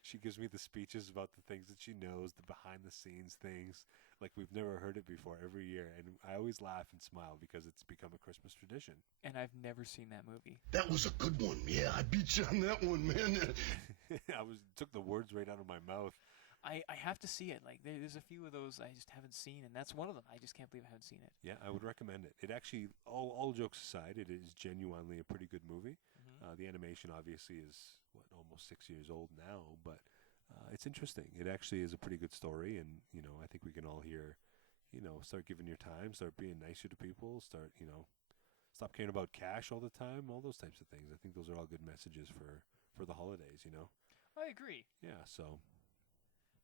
She gives me the speeches about the things that she knows, the behind the scenes things, like we've never heard it before every year. And I always laugh and smile because it's become a Christmas tradition. And I've never seen that movie. That was a good one. Yeah, I beat you on that one, man. Took the words right out of my mouth. I have to see it. Like there's a few of those I just haven't seen, and that's one of them. I just can't believe I haven't seen it. Yeah, I would recommend it. It actually, all jokes aside, it is genuinely a pretty good movie. The animation obviously is almost 6 years old now, but it's interesting. It actually is a pretty good story, and I think we can all hear, start giving your time, start being nicer to people, start stop caring about cash all the time, all those types of things. I think those are all good messages for the holidays. I agree. Yeah. So.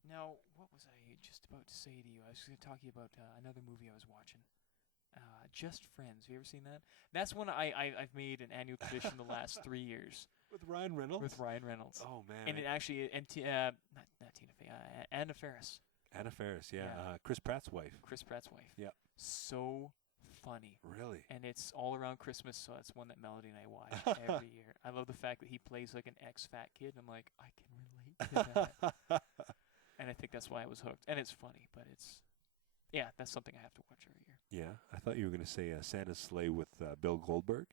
Now, what was I just about to say to you? I was going to talk to you about another movie I was watching. Just Friends. Have you ever seen that? That's one I've made an annual tradition the last 3 years. With Ryan Reynolds? With Ryan Reynolds. Oh, man. And it actually, not Tina Fey, Anna Faris. Anna Faris, yeah. Yeah. Chris Pratt's wife. Chris Pratt's wife. Yeah. So funny. Really? And it's all around Christmas, so it's one that Melody and I watch every year. I love the fact that he plays like an ex-fat kid. I'm like, I can relate to that. And I think that's why I was hooked. And it's funny, but that's something I have to watch every year. Yeah, I thought you were going to say Santa's Sleigh with Bill Goldberg.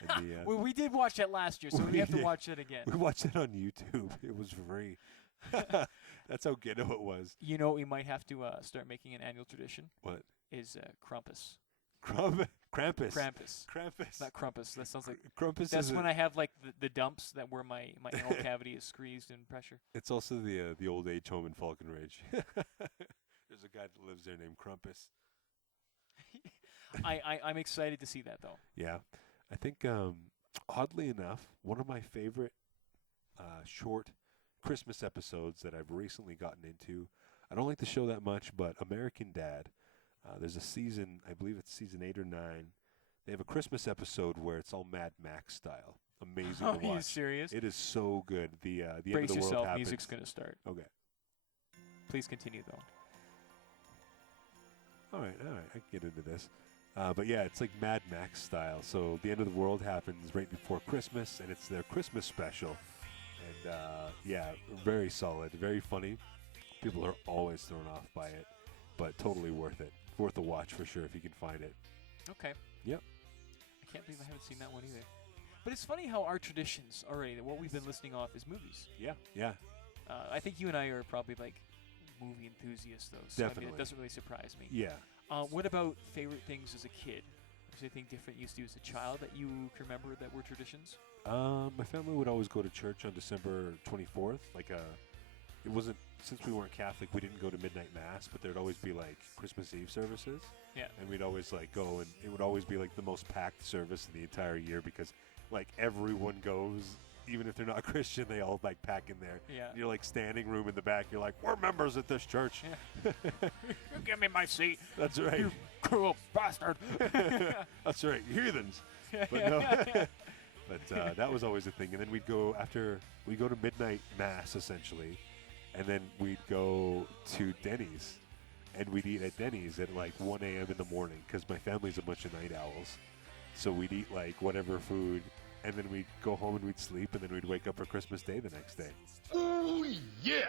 And Well, we did watch that last year, so we have to watch it again. We watched it on YouTube. It was free. That's how ghetto it was. You know what we might have to start making an annual tradition? What? Is Krampus. Krampus. Krampus. Not Krampus. That sounds like... Krampus That's is when I have like the dumps that where my anal cavity is squeezed in pressure. It's also the old age home in Falcon Ridge. There's a guy that lives there named Krampus. I'm excited to see that, though. Yeah. I think, oddly enough, one of my favorite short Christmas episodes that I've recently gotten into, I don't like the show that much, but American Dad. There's a season, I believe it's season 8 or 9. They have a Christmas episode where it's all Mad Max style. Amazing to watch. Are you serious? It is so good. The end of Brace the world yourself. happens. Music's going to start. Okay. Please continue, though. All right. I can get into this. But yeah, it's like Mad Max style. So the end of the world happens right before Christmas, and it's their Christmas special. And yeah, very solid, very funny. People are always thrown off by it, but totally worth it. Worth a watch for sure if you can find it. Okay. Yep. I can't believe I haven't seen that one either. But it's funny how our traditions already, what we've been listing off is movies. Yeah. I think you and I are probably like movie enthusiasts, though. So Definitely. I mean, it doesn't really surprise me. Yeah. What about favorite things as a kid? Is there anything different you used to do as a child that you can remember that were traditions? My family would always go to church on December 24th. It wasn't, since we weren't Catholic, we didn't go to midnight mass, but there'd always be like Christmas Eve services. Yeah. And we'd always like go, and it would always be like the most packed service in the entire year because like everyone goes, even if they're not Christian, they all like pack in there. Yeah. And you're like standing room in the back. You're like, we're members at this church. Yeah. Give me my seat. That's right. You cruel bastard. That's right. Heathens. But no. But that was always a thing. And then we'd go to midnight mass essentially, and then we'd go to Denny's, and we'd eat at Denny's at like 1 a.m. in the morning because my family's a bunch of night owls. So we'd eat like whatever food, and then we'd go home and we'd sleep, and then we'd wake up for Christmas Day the next day. Oh, yeah.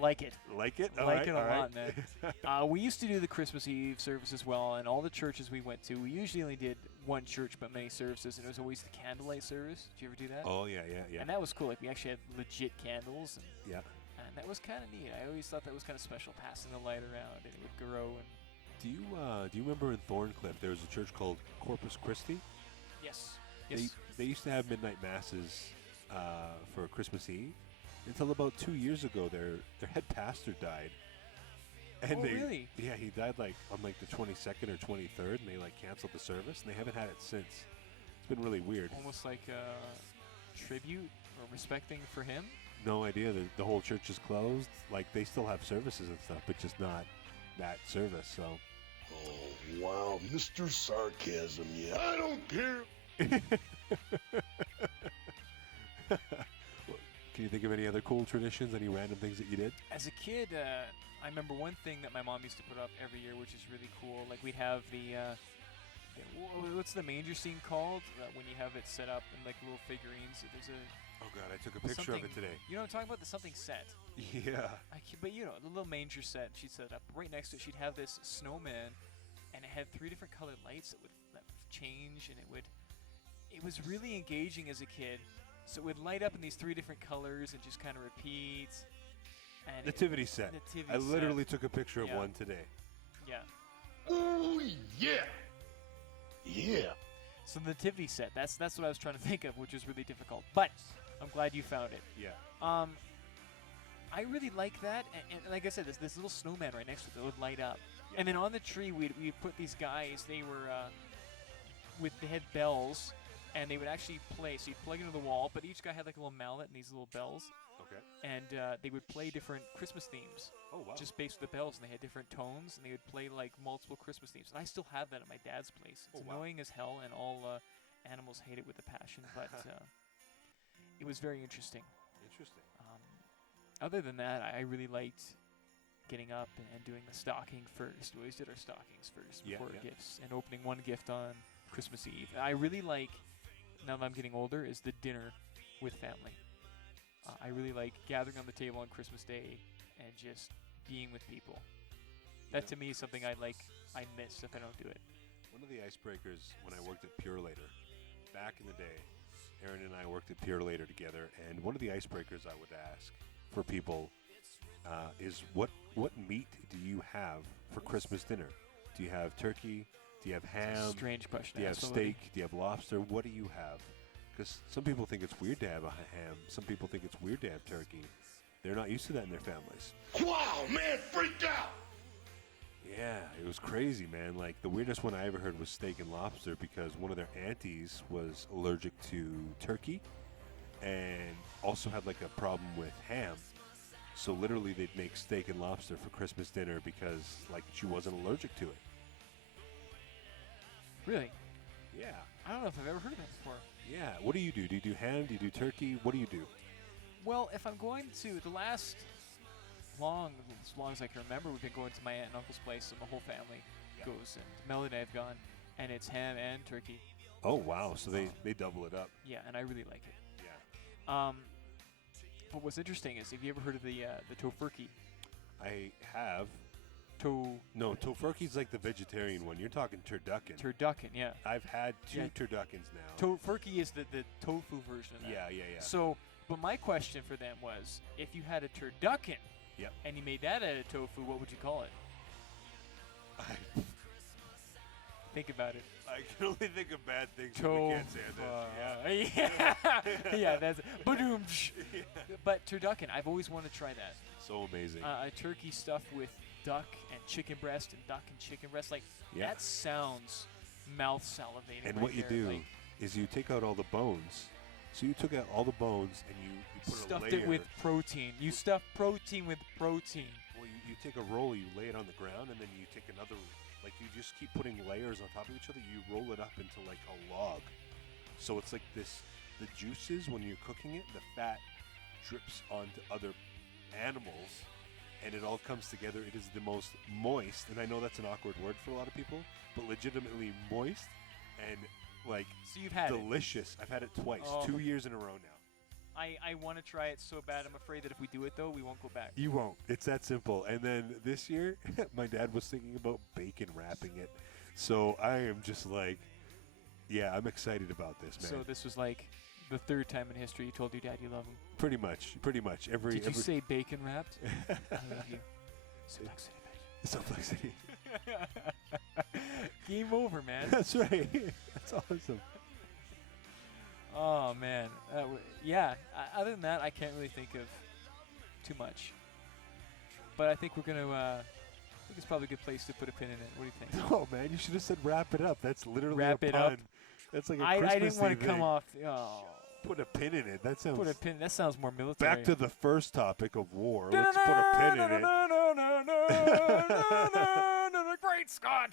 Like it. Like it? Like it a lot, man. We used to do the Christmas Eve service as well, and all the churches we went to, we usually only did one church but many services, and it was always the candlelight service. Did you ever do that? Oh, yeah. And that was cool. Like, we actually had legit candles. And Yeah. And that was kind of neat. I always thought that was kind of special, passing the light around, and it would grow. And Do you remember in Thorncliffe there was a church called Corpus Christi? Yes. They, Yes. they used to have midnight masses for Christmas Eve until about 2 years ago. Their head pastor died. And Oh, they, really? Yeah, he died like on like the 22nd or 23rd, and they like canceled the service, and they haven't had it since. It's been really weird. Almost like a tribute or respecting for him. No idea. The whole church is closed. Like they still have services and stuff, but just not that service. So. Oh, wow, Mr. Sarcasm, yeah. I don't care. Can you think of any other cool traditions? Any random things that you did? As a kid, I remember one thing that my mom used to put up every year, which is really cool. Like we'd have what's the manger scene called? When you have it set up in like little figurines. There's a Oh God, I took a picture of it today. You know what I'm talking about? The something set. Yeah. But you know, the little manger set she'd set up. Right next to it, she'd have this snowman, and it had 3 different colored lights that would change, and it was really engaging as a kid. So it would light up in these 3 different colors and just kind of repeat. And Nativity set. Nativity I literally set. took a picture of Yeah. one today. Yeah. Oh, yeah. Yeah. So the nativity set. That's what I was trying to think of, which is really difficult. But I'm glad you found it. Yeah. I really like that, and like I said, this little snowman right next to it that would light up. Yeah. And then on the tree, we'd put these guys. They were they had bells, and they would actually play. So you'd plug into the wall, but each guy had like a little mallet and these little bells, Okay. and they would play different Christmas themes. Oh wow. Just based with the bells, and they had different tones, and they would play like multiple Christmas themes. And I still have that at my dad's place. It's Oh, wow. annoying as hell, and all animals hate it with a passion, but it was very interesting. Interesting. Other than that, I really liked getting up and doing the stocking first. We always did our stockings first Yeah, before yeah. gifts, and opening one gift on Christmas Eve. I really like, now that I'm getting older, is the dinner with family. I really like gathering on the table on Christmas Day and just being with people. That to me is something I miss if I don't do it. One of the icebreakers when I worked at Pure Later, back in the day, Aaron and I worked at Pure Later together, and one of the icebreakers I would ask for people is what meat do you have for Christmas dinner? Do you have turkey? Do you have ham? Strange question. Do you have absolutely. steak? Do you have lobster? What do you have? Because some people think it's weird to have a ham. Some people think it's weird to have turkey. They're not used to that in their families. Wow, man, freaked out. Yeah, it was crazy, man. Like, the weirdest one I ever heard was steak and lobster because one of their aunties was allergic to turkey and also had, like, a problem with ham. So, literally, they'd make steak and lobster for Christmas dinner because, like, she wasn't allergic to it. Really? Yeah. I don't know if I've ever heard of that before. Yeah. What do you do? Do you do ham? Do you do turkey? What do you do? Well, if I'm going to the last as long as I can remember, we've been going to my aunt and uncle's place, and the whole family goes. And Melody and I have gone, and it's ham and turkey. Oh, wow. So they double it up. Yeah, and I really like it. Yeah. But what's interesting is, have you ever heard of the tofurkey? I have. No, tofurkey's like the vegetarian one. You're talking turducken. Turducken, yeah. I've had 2 Yeah. turduckens now. Tofurkey is the tofu version of that. Yeah. So, but my question for them was, if you had a turducken, Yep. and you made that out of tofu, what would you call it? Think about it. I can only think of bad things. But we can't say this. Yeah. Yeah, that's Badoom. But turducken, I've always wanted to try that. So amazing. A turkey stuffed with duck and chicken breast and duck and chicken breast. Like, Yeah. that sounds mouth salivating. And right what you there. do Like, is you take out all the bones. So you took out all the bones and you put a stuffed layer. it with protein. You stuff protein with protein. Well, you take a roll, you lay it on the ground, and then you take another. Like, you just keep putting layers on top of each other. You roll it up into like a log. So it's like this. The juices, when you're cooking it, the fat drips onto other animals, and it all comes together. It is the most moist, and I know that's an awkward word for a lot of people, but legitimately moist and like So you've had it. delicious. I've had it twice, Oh. 2 years in a row now. I want to try it so bad. I'm afraid that if we do it, though, we won't go back. You won't. It's that simple. And then this year, my dad was thinking about bacon wrapping it. So I am just like, yeah, I'm excited about this, man. So this was like the 3rd time in history you told your dad you love him. Pretty much. Did you say bacon wrapped? I love you. Suplex City, bitch. Suplex City. Game over, man. That's right. That's awesome. Oh man, yeah. Other than that, I can't really think of too much. But I think we're gonna. I think it's probably a good place to put a pin in it. What do you think? Oh man, you should have said wrap it up. That's literally Wrap a it pun. up. That's like a I Christmas didn't want to come thing. off. Oh, Put a pin in it. That sounds. put a pin. That sounds more military. Back to the first topic of war. Let's put a pin in it. Great Scott.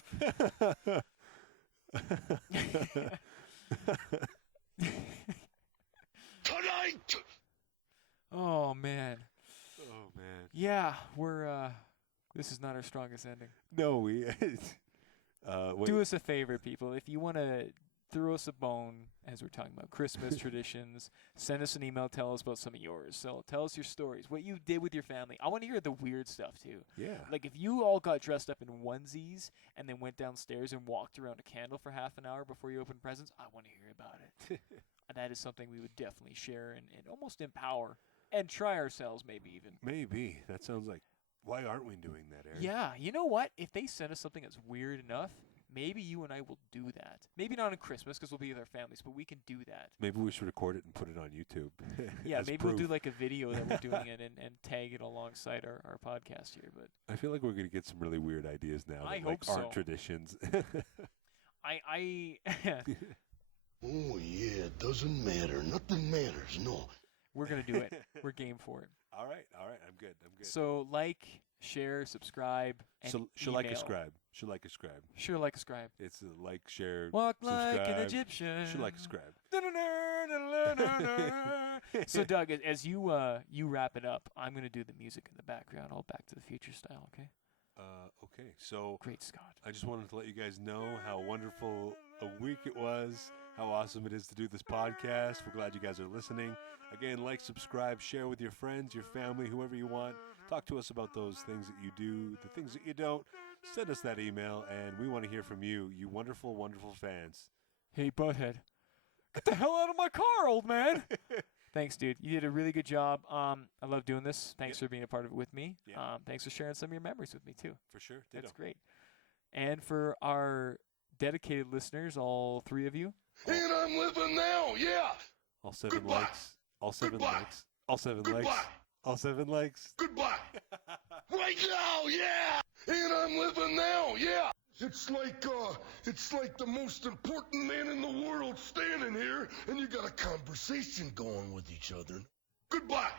Tonight! Oh man. Oh man. Yeah, we're. This is not our strongest ending. No, we. Wait. Do us a favor, people. If you want to throw us a bone, as we're talking about Christmas traditions, send us an email. Tell us about some of yours. So tell us your stories, what you did with your family. I want to hear the weird stuff too. Yeah. Like if you all got dressed up in onesies and then went downstairs and walked around a candle for half an hour before you opened presents, I want to hear about it. And that is something we would definitely share and almost empower and try ourselves, maybe even. Maybe that sounds like. Why aren't we doing that, Aaron? Yeah, you know what? If they send us something that's weird enough, maybe you and I will do that. Maybe not on Christmas because we'll be with our families, but we can do that. Maybe we should record it and put it on YouTube. Yeah, as maybe proof. we'll do like a video that we're doing it and tag it alongside our podcast here. But I feel like we're gonna get some really weird ideas now. I that, like, hope aren't so. traditions. I Oh, yeah, it doesn't matter. Nothing matters, no. we're gonna do it. We're game for it. All right. I'm good. So like, share, subscribe, and She'll like email. subscribe. She'll like subscribe. Sure, like, subscribe. It's a like, share, Walk subscribe. like an Egyptian. She'll like subscribe. So Doug, as you wrap it up, I'm gonna do the music in the background, all Back to the Future style. Okay. Okay. So Great Scott. I just wanted to let you guys know how wonderful a week it was, how awesome it is to do this podcast. We're glad you guys are listening. Again, like, subscribe, share with your friends, your family, whoever you want. Talk to us about those things that you do, the things that you don't. Send us that email, and we want to hear from you, you wonderful, wonderful fans. Hey, butthead. Get the hell out of my car, old man. Thanks, dude. You did a really good job. I love doing this. Thanks for being a part of it with me. Yeah. Thanks for sharing some of your memories with me, too. For sure. Ditto. That's great. And for our dedicated listeners, all three of you, And I'm living now, yeah. All 7 Goodbye. likes. All 7 Goodbye. likes. All 7 Goodbye. likes. All 7 likes. Goodbye. Right now, yeah. And I'm living now, yeah. It's like the most important man in the world standing here, and you got a conversation going with each other. Goodbye.